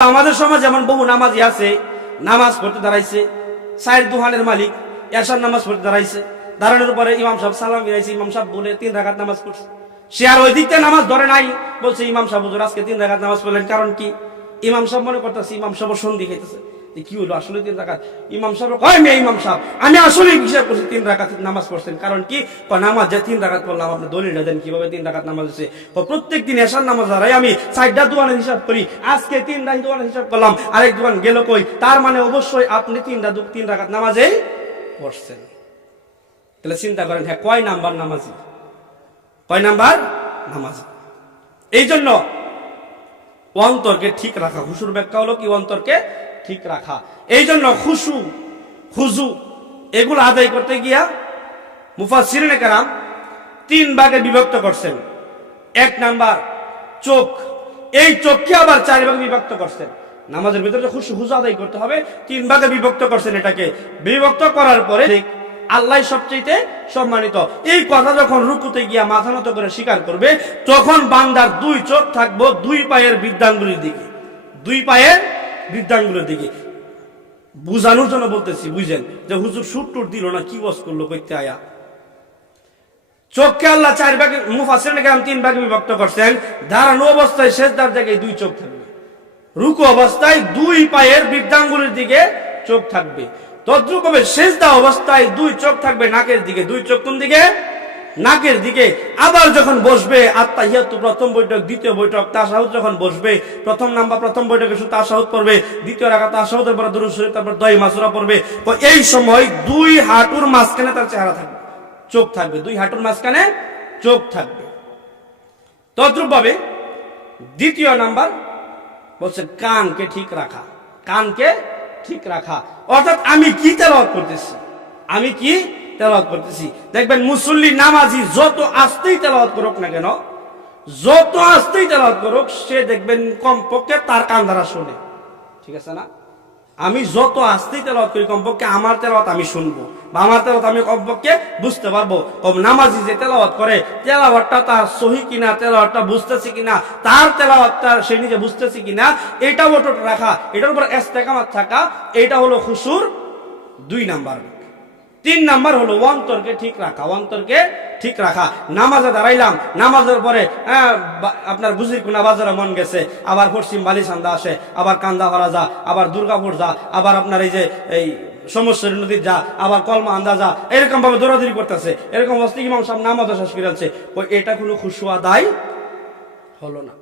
আমাদের সমাজ যেমন বহু নামাজি আছে, নামাজ পড়তে দাঁড়াইছে সাইড দুহানের মালিক এসার নামাজ পড়তে দাঁড়াইছে, দাঁড়ানোর পরে ইমাম সাহেব সালাম ফিরাইছে, ইমাম সাহেব বলে, তিন রাগাত নামাজ পড়ছে। সে আর ওই দিকটা নামাজ ধরে নাই, বলছে, ইমাম সাহেব আজকে তিন রাখাত নামাজ পড়লেন, কারণ কি? ইমাম সাহেব মনে করতেছে, ইমাম সাহেব সন্ধি খাইতেছে। কি হলো? আসলে তিন রাকাত। ইমাম সাহেব ইমাম সাহেব? আমি আসলে করছি তিন রাকাত নামাজ পড়ছেন। কারণ কি? নামাজ যে তিন রাকাত পড়লাম, আপনি দলিলটা দেন কীভাবে তিন রাকাত নামাজ প্রত্যেক দিন এসার নামাজ আমি দোয়ানের হিসাব করি। আজকে তিন হিসাব করলাম, আরেক গেল কই? তার মানে অবশ্যই আপনি তিন রাকাত নামাজেই পড়ছেন। তাহলে চিন্তা করেন হ্যাঁ কয় নাম্বার নামাজি? কয় নাম্বার নামাজি? এই জন্য অন্তরকে ঠিক রাখা। হুসুর ব্যাখ্যা হলো কি? অন্তরকে ঠিক রাখা। এই জন্য খুশু, খুজু, এগুলো আদায় করতে গিয়া মুফাসিরিনে কারাম তিন ভাগে বিভক্ত করছেন। এক নাম্বার চোখ। এই চোখকে আবার চার ভাগে বিভক্ত করছেন। নামাজের ভিতরে খুশু খুশু আদায় করতে হবে, তিন ভাগে বিভক্ত করছেন এটাকে। বিভক্ত করার পরে আল্লাহ সবচেয়ে সম্মানিত। এই কথা যখন রুকুতে গিয়া মাথা নত করে স্বীকার করবে, তখন বান্দার দুই চোখ থাকব দুই পায়ের বৃদ্ধাঙ্গুলির দিকে। দুই পায়ের বৃদ্ধাঙ্গুলের দিকে। বুঝানোর জন্য বলতেছি, বুঝেন, যে হুজুর সুট টুট দিল না, কি বস করল, কইতে আয়া। চোখকে আল্লাহ চার ভাগে মুফাসির গ্রাম তিন ভাগে বিভক্ত করছেন, দাঁড়ানো অবস্থায় শেষদার জায়গায় দুই চোখ থাকবে। রুকু অবস্থায় দুই পায়ের বৃদ্ধাঙ্গুলির দিকে চোখ থাকবে। তদ্রুপ হবে শেষদা অবস্থায় দুই চোখ থাকবে, নাকের দিকে। দুই চোখ কোন দিকে? নাকের দিকে আবার যখন বসবে আত্মা প্রথম বৈঠক, দ্বিতীয় বৈঠক তাসাহুদ যখন বসবে, প্রথম নাম্বার, প্রথম বৈঠকে শুধু তাসাহুদ পড়বে, দ্বিতীয় রাখা তাসাহুদের পরে দুরুদ শরীফ, তারপর দই মাসুরা পড়বে। তো এই সময় দুই হাঁটুর মাঝখানে তার চেহারা থাকবে, চোখ থাকবে। দুই হাঁটুর মাঝখানে চোখ থাকবে। তদ্রুপ ভাবে দ্বিতীয় নাম্বার বলছে, কানকে ঠিক রাখা, কানকে ঠিক রাখা। অর্থাৎ আমি কি তেলাওয়াত করতেছি? আমি কি তেলাওয়াত করতেছি। দেখবেন মুসল্লি নামাজি যত আস্তেই তেলাওয়াত করুক না কেন, যত আস্তেই তেলাওয়াত করুক, সে দেখবেন কমপক্ষে তার কান দ্বারা শোনে। ঠিক আছে না? আমি যত আস্তেই তেলাওয়াত করি কমপক্ষে আমার তেলাওয়াত আমি শুনব বা আমার তেলাওয়াত আমি কমপক্ষে বুঝতে পারব। কম নামাজি যে তেলাওয়াত করে, তেলাওয়াতটা তার সহি কিনা, তেলাওয়াতটা বুঝতেছি কিনা, তার তেলাওয়াতটা সে নিজে বুঝতেছি কিনা, এটা ওটট রাখা। এটার উপর এস্তেকামাত থাকা, এটা হলো খুশুর দুই নাম্বার। তিন নাম্বার হলো অন্তরকে ঠিক রাখা, অন্তরকে ঠিক রাখা। নামাজে দাঁড়াইলাম, নামাজের পরে আপনার বুঝির কোনা বাজারে মন গেছে, আবার পশ্চিম বালিসান্দা আসে, আবার কান্দা হরা যা, আবার দুর্গাপুর যা, আবার আপনার এই যে, এই সমস্যার নদীর যা, আবার কলমা আন্দা যা এরকম ভাবে দৌড়াদৌড়ি করতেছে। এরকম অস্তি ইমাম সাহেব নামাজ শেষ করে আছে এটা কোনো খুশুয়া দায় হলো না।